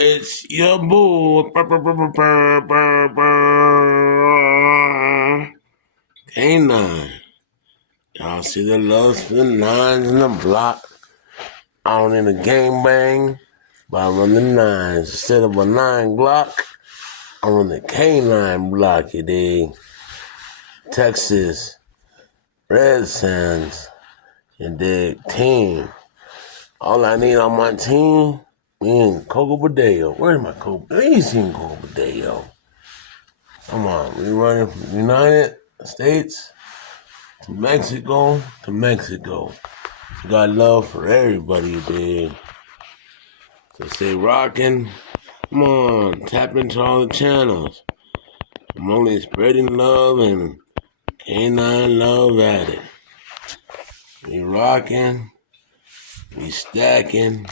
It's your boy. K9. Y'all see the love for the nines in the block. I don't need a gang bang, but I run the nines. Instead of a 9 Glock, I run the K9 block, you dig? Texas, Red Sands, you dig? Team. All I need on my team, me and Coco Badeo. Where's my Coco? I ain't seen Coco Badeo. Come on, we running from United States to Mexico to Mexico. You got love for everybody, dude. So stay rocking. Come on, tap into all the channels. I'm only spreading love and canine love at it. We rocking, we stacking.